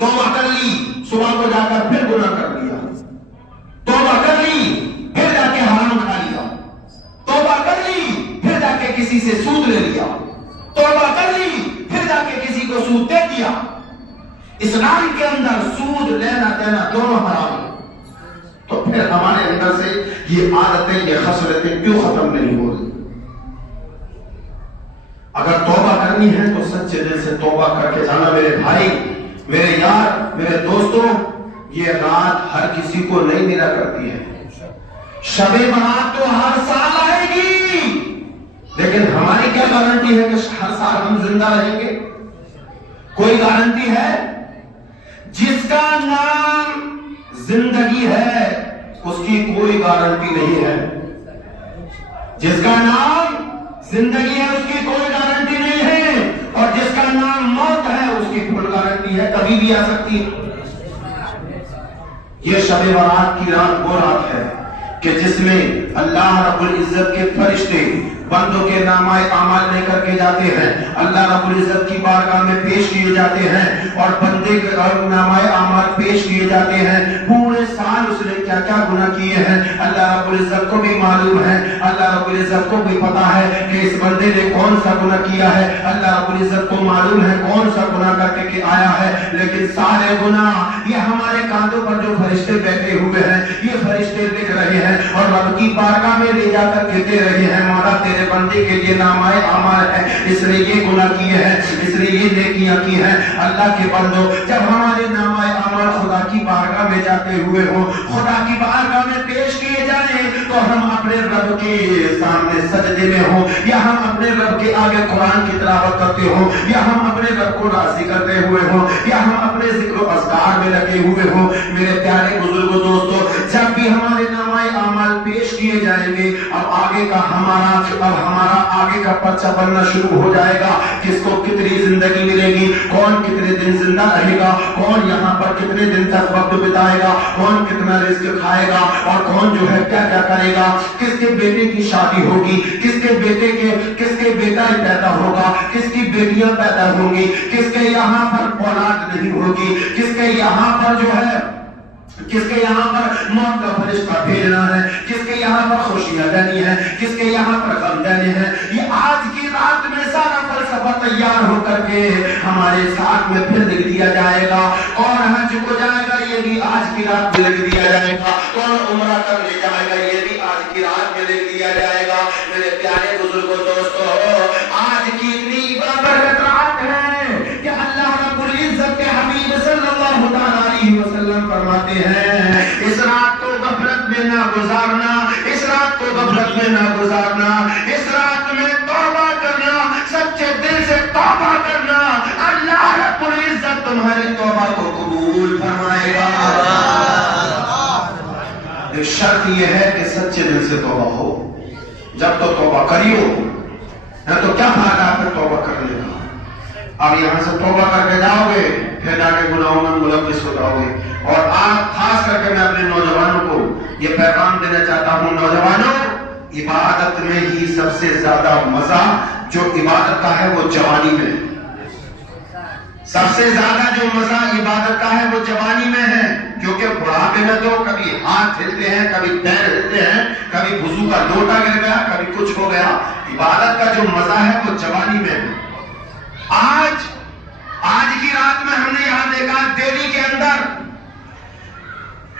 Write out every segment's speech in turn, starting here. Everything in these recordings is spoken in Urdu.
توبہ کر لی، صبح کو جا کر پھر گناہ کر لیا، توبہ کر لی پھر جا کے حرام کھا لیا، توبہ کر لی پھر جا کے کسی سے سود لے لیا، توبہ کر لی پھر جا کے کسی کو سود دے دیا۔ اسلام کے اندر سود لینا دینا دونوں حرام ہے، تو پھر ہمارے اندر سے یہ عادتیں، یہ خصلتیں کیوں ختم نہیں ہو رہی؟ اگر توبہ کرنی ہے تو سچے دل سے توبہ کر کے جانا میرے بھائی، میرے یار، میرے دوستوں۔ یہ رات ہر کسی کو نہیں ملا کرتی ہے۔ شب برات تو ہر سال آئے گی، لیکن ہماری کیا گارنٹی ہے کہ ہر سال ہم زندہ رہیں گے؟ کوئی گارنٹی ہے؟ جس کا نام زندگی ہے اس کی کوئی گارنٹی نہیں ہے، جس کا نام زندگی ہے اس کی کوئی گارنٹی نہیں ہے، اور جس کا نام موت ہے اس کی فل گارنٹی ہے، کبھی بھی آ سکتی ہے۔ یہ شب برات کی رات وہ رات ہے کہ جس میں اللہ رب العزت کے فرشتے بندوں کے نامہ اعمال لے کر کے جاتے ہیں، اللہ رب العزت کی بارگاہ میں پیش کیے جاتے ہیں، اور بندے کے نامہ اعمال پیش کیے جاتے ہیں، پورے سال اس نے کیا کیا گناہ کیے ہیں اللہ رب العزت کو بھی معلوم ہے، اللہ رب العزت کو بھی پتا ہے کہ اس بندے نے کون سا گناہ کیا ہے، اللہ رب العزت کو معلوم ہے کون سا گناہ کر کے آیا ہے، لیکن سارے گناہ یہ ہمارے کاندھوں پر جو فرشتے بیٹھے ہوئے ہیں یہ فرشتے لکھ رہے ہیں، اور رب کی بارگاہ میں لے جا کر کہتے رہے ہیں مولا تیرے بندے کے لیے نامہ اعمال ہے، اس نے یہ گناہ کیے ہیں، اس نے یہ نیکیاں کی ہیں۔ اللہ کے بندو، جب ہمارے نامہ اعمال خدا کی بارگاہ میں جاتے ہوئے ہوں، خدا کی بارگاہ میں پیش کیے جائیں، تو ہم اپنے رب کے سامنے سجدے میں ہوں، یا ہم اپنے رب کے آگے قرآن کی تلاوت کرتے ہوں، یا ہم اپنے رب کو راضی کرتے ہوئے ہوں، یا ہم اپنے ذکر و اذکار میں لگے ہوئے ہوں، میرے پیارے بزرگوں دوستو، جب بھی ہمارے نامہ اعمال پیش کیے جائیں گے، اب آگے کا ہمارا آگے کا پرچہ بننا شروع ہو جائے گا۔ کس کو کتنی زندگی ملے گی، کون کتنے دن زندہ رہے گا، کون یہاں پر کتنے دن تک وقت بتائے گا، کون کتنا رزق کھائے گا، اور کون جو ہے کیا کیا کرے گا، کس کے بیٹے کی شادی ہوگی، کس کے بیٹا پیدا ہوگا، کس کی بیٹیاں پیدا ہوں گی، کس کے یہاں پر اولاد نہیں ہوگی، کس کے یہاں پر جو ہے کس کے یہاں پر موت کا فرشتہ بھیجنا ہے، کس کے یہاں پر خوشیاں دینی ہے، کس کے یہاں پر غم دینے ہیں، یہ آج کی رات میں سارا فلسفہ تیار ہو کر کے ہمارے ساتھ میں پھر لکھ دیا جائے گا۔ کون حج کو جائے گا یہ بھی آج کی رات میں لکھ دیا جائے گا، کون عمرہ کرنے جائے گا یہ بھی آج کی رات میں لکھ دیا جائے گا۔ میرے پیارے بزرگوں دوستو، آج کی اتنی بابرکت رات ہے کہ اللہ رب العزت کے حبیب صلی اللہ علیہ وسلم فرماتے ہیں اس رات کو غفلت میں نہ گزارنا، اس رات کو غفلت میں نہ گزارنا، اس رات میں توبہ کرنا، سچے دل سے توبہ کرنا، اللہ رب العزت تمہاری توبہ کو قبول فرمائے گا۔ ایک شرط یہ ہے کہ سچے دل سے توبہ ہو، جب تو توبہ کریو، نہ تو کیا فائدہ پھر توبہ کرنے کا۔ اب یہاں سے توبہ کر کے جاؤ گے، پھر جا کے گناہوں میں ملوث ہو جاؤ گے۔ اور آج خاص کر کے میں اپنے نوجوانوں کو یہ پیغام دینا چاہتا ہوں، نوجوانوں، عبادت میں ہی سب سے زیادہ مزہ جو عبادت کا ہے وہ جوانی میں، سب سے زیادہ جو مزہ عبادت کا ہے وہ جوانی میں ہے، کیونکہ بڑھاپے میں تو کبھی ہاتھ ہلتے ہیں، کبھی پیر ہلتے ہیں، کبھی وضو کا لوٹا گر گیا، کبھی کچھ ہو گیا۔ عبادت کا جو مزہ ہے وہ جوانی میں ہے۔ آج کی رات میں ہم نے یہاں دیکھا دہلی کے اندر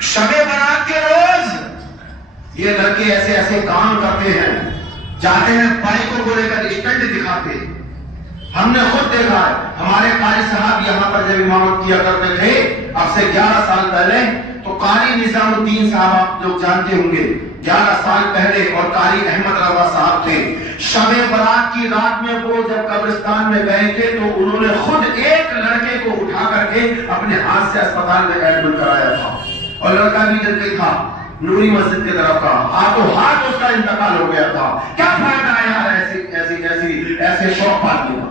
شب برات کے روز یہ لڑکے ایسے ایسے کام کرتے ہیں، جاتے ہیں بائکوں کو لے کر اسٹنٹ دکھاتے۔ ہم نے خود دیکھا ہے، ہمارے قاری صاحب یہاں پر جب امامت کیا کرتے تھے اب سے 11 سال پہلے، تو قاری نظام الدین صاحب آپ لوگ جانتے ہوں گے، 11 سال پہلے، اور قاری احمد رضا صاحب تھے۔ شب برات کی رات میں وہ جب قبرستان میں گئے تھے تو انہوں نے خود ایک لڑکے کو اٹھا کر کے اپنے ہاتھ سے اسپتال میں ایڈمٹ کرایا تھا، اور لڑکا بھی لڑکے تھا، نوری مسجد کی طرف کا، ہاتھوں ہاتھ اس کا انتقال ہو گیا تھا۔ کیا فائدہ ہے یار ایسے شوق پالنے کا؟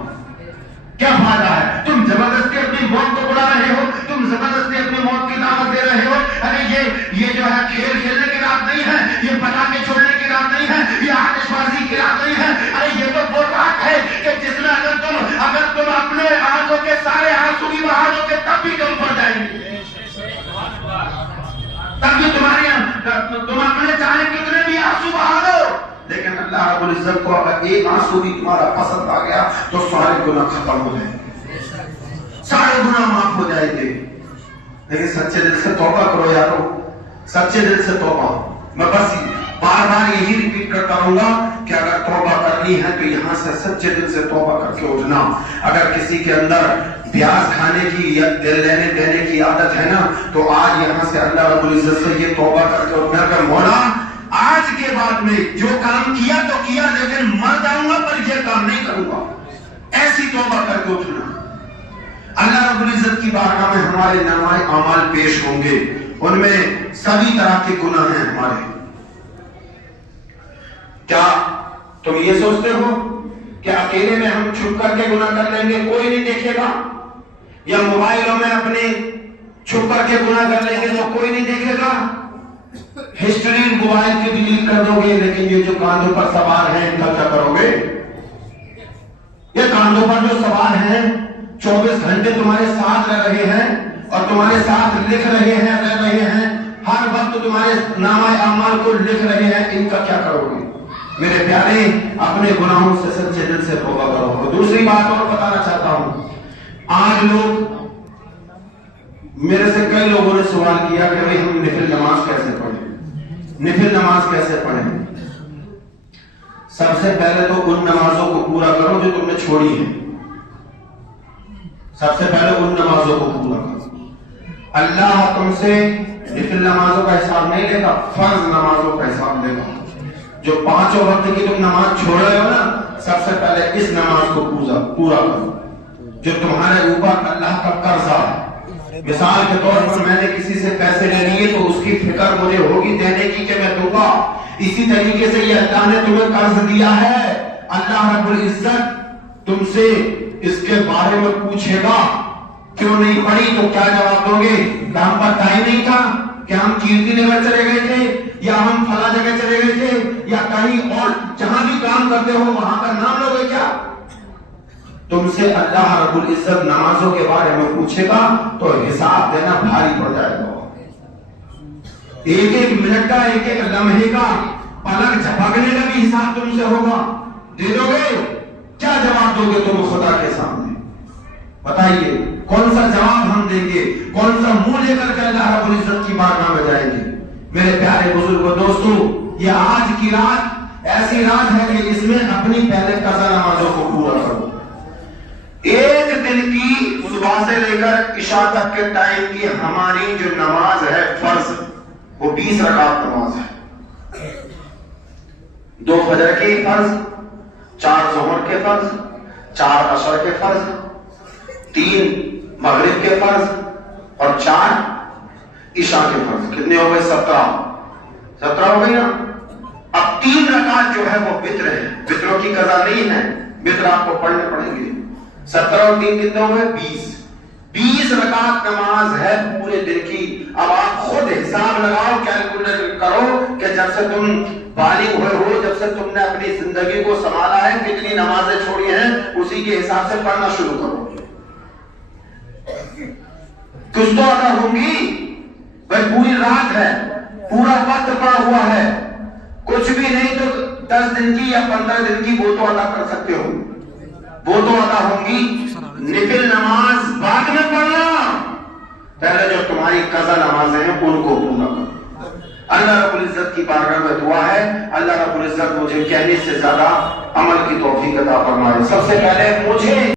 کیا فائدہ ہے؟ تم زبردستی اپنی موت کو بلا رہے ہو، تم زبردستی اپنی موت کی دعوت دے رہے ہو۔ ارے یہ جو ہے کھیل کھیلنے کی رات نہیں ہے، یہ پٹاخے چھوڑنے کی رات نہیں ہے، یہ آتش بازی کی رات نہیں ہے۔ ارے یہ تو وہ رات ہے کہ جس میں اگر تم اپنے آنکھوں کے سارے آنسو بھی بہا دو گے تب بھی کم پڑ جائے العزت کو اگر ایک آنسو بھی تمہارا پسند آ گیا تو سارے گناہ ختم ہو جائیں گے، سارے گناہ معاف ہو جائیں گے۔ لیکن سچے دل سے توبہ کرو یارو، سچے دل سے توبہ۔ میں بس بار بار یہی ریپیٹ کرتا رہوں گا کہ اگر توبہ کرنی ہے تو یہاں سے سچے دل سے توبہ کر کے اٹھنا۔ اگر کسی کے اندر پیاز کھانے کی یا دل لینے دینے کی عادت ہے نا، تو آج یہاں سے اللہ رب العزت سے یہ توبہ کر کے اٹھنا کہ مولا آج کے بعد میں جو کام کیا تو کیا، لیکن مر جاؤں گا پر یہ کام نہیں کروں گا، ایسی توبہ کر کے اٹھنا۔ اللہ رب العزت کی بارگاہ میں ہمارے نامۂ اعمال پیش ہوں گے، ان میں سبھی طرح کے گناہ ہیں ہمارے۔ کیا تم یہ سوچتے ہو کہ اکیلے میں ہم چھپ کر کے گناہ کر لیں گے کوئی نہیں دیکھے گا، یا موبائلوں میں اپنے چھپ کر کے گناہ کر لیں گے تو کوئی نہیں دیکھے گا؟ ہسٹری موبائل کی ڈیلیٹ کر دو گے، لیکن یہ جو کاندھوں پر سوار ہیں ان کا کیا کرو گے؟ یہ کاندھوں پر جو سوار ہیں 24 گھنٹے تمہارے ساتھ رہ رہے ہیں اور تمہارے ساتھ لکھ رہے ہیں، رہ رہے ہیں، ہر وقت تمہارے نامۂ اعمال کو لکھ رہے ہیں، ان کا کیا کرو گے؟ میرے پیارے اپنے گناہوں سے سچے دل سے توبہ کرو۔ اور دوسری بات اور بتانا چاہتا ہوں، آج لوگ میرے سے کئی لوگوں نے سوال کیا کہ بھائی ہم نفل نماز کیسے پڑھیں، نفل نماز کیسے پڑھیں؟ سب سے پہلے تو ان نمازوں کو پورا کرو جو تم نے چھوڑی ہیں، سب سے پہلے ان نمازوں کو پورا کرو۔ اللہ تم سے نفل نمازوں کا حساب نہیں لے گا، فرض نمازوں کا حساب لے گا۔ جو 5 وقت کی تم نماز چھوڑ رہے ہو نا، سب سے پہلے اس نماز کو پورا کرو جو تمہارے اوپر اللہ کا قرضہ ہے۔ مثال کے طور پر میں نے کسی سے پیسے لے لیے تو اس کی فکر مجھے ہوگی دینے کی کہ میں دوں گا، اسی طریقے سے یہ اللہ نے تمہیں قرض دیا ہے، اللہ رب العزت تم سے اس کے بارے میں پوچھے گا کیوں نہیں پڑھی، تو کیا جواب دو گے؟ کہ ہم پر ٹائم نہیں تھا، کہ ہم کیرتی نگر چلے گئے تھے، یا ہم فلاں جگہ چلے گئے تھے، یا کہیں اور جہاں بھی کام کرتے ہو وہاں کا نام لو گے کیا؟ تم سے اللہ رب العزت نمازوں کے بارے میں پوچھے گا تو حساب دینا بھاری پڑ جائے گا۔ ایک ایک منٹ کا، ایک ایک لمحے کا، پلک جھپکنے کا بھی حساب تم سے ہوگا۔ دے دو گے؟ کیا جواب دو گے تم خدا کے سامنے؟ بتائیے کون سا جواب ہم دیں گے، کون سا منہ لے کر کے اللہ رب العزت کی بارگاہ میں جائیں گے؟ میرے پیارے بزرگوں، دوستو، یہ آج کی رات ایسی رات ہے کہ اس میں اپنی پہلے قضا نمازوں کو پورا کرو۔ ایک دن کی صبح سے لے کر عشاء تک کے ٹائم کی ہماری جو نماز ہے فرض، وہ 20 رکعت نماز ہے۔ 2 فجر کے فرض، 4 ظہر کے فرض، 4 عصر کے فرض، 3 مغرب کے فرض اور 4 عشاء کے فرض۔ کتنے ہو گئے؟ 17 ہو گئی نا۔ اب 3 رکعت جو ہے وہ وتر ہے، وتروں کی قضا نہیں ہے، وتر آپ کو پڑھنے پڑیں گے۔ 17 اور 3 کتنے ہو گئے؟ 20 رکعت نماز ہے پورے دن کی۔ اب آپ خود حساب لگاؤ، کیلکولیٹ کرو کہ جب سے تم بالغ ہوئے ہو، جب سے تم نے اپنی زندگی کو سنبھالا ہے، کتنی نمازیں چھوڑی ہیں، اسی کے حساب سے پڑھنا شروع کرو۔ کچھ تو ادا ہوں گی بھائی، پوری رات ہے، پورا وقت پڑا ہوا ہے، کچھ بھی نہیں تو 10 دن کی یا 15 دن کی وہ تو ادا کر سکتے ہو، وہ تو ادا ہوں گی۔ نفل نماز بعد میں پڑھنا، پہلے جو تمہاری قضا نمازیں ہیں ان کو پورا کرو۔ اللہ رب العزت کی بارگاہ میں دعا ہے، اللہ رب العزت مجھے کہنے سے زیادہ عمل کی توفیق عطا فرمائے۔ سب سے پہلے مجھے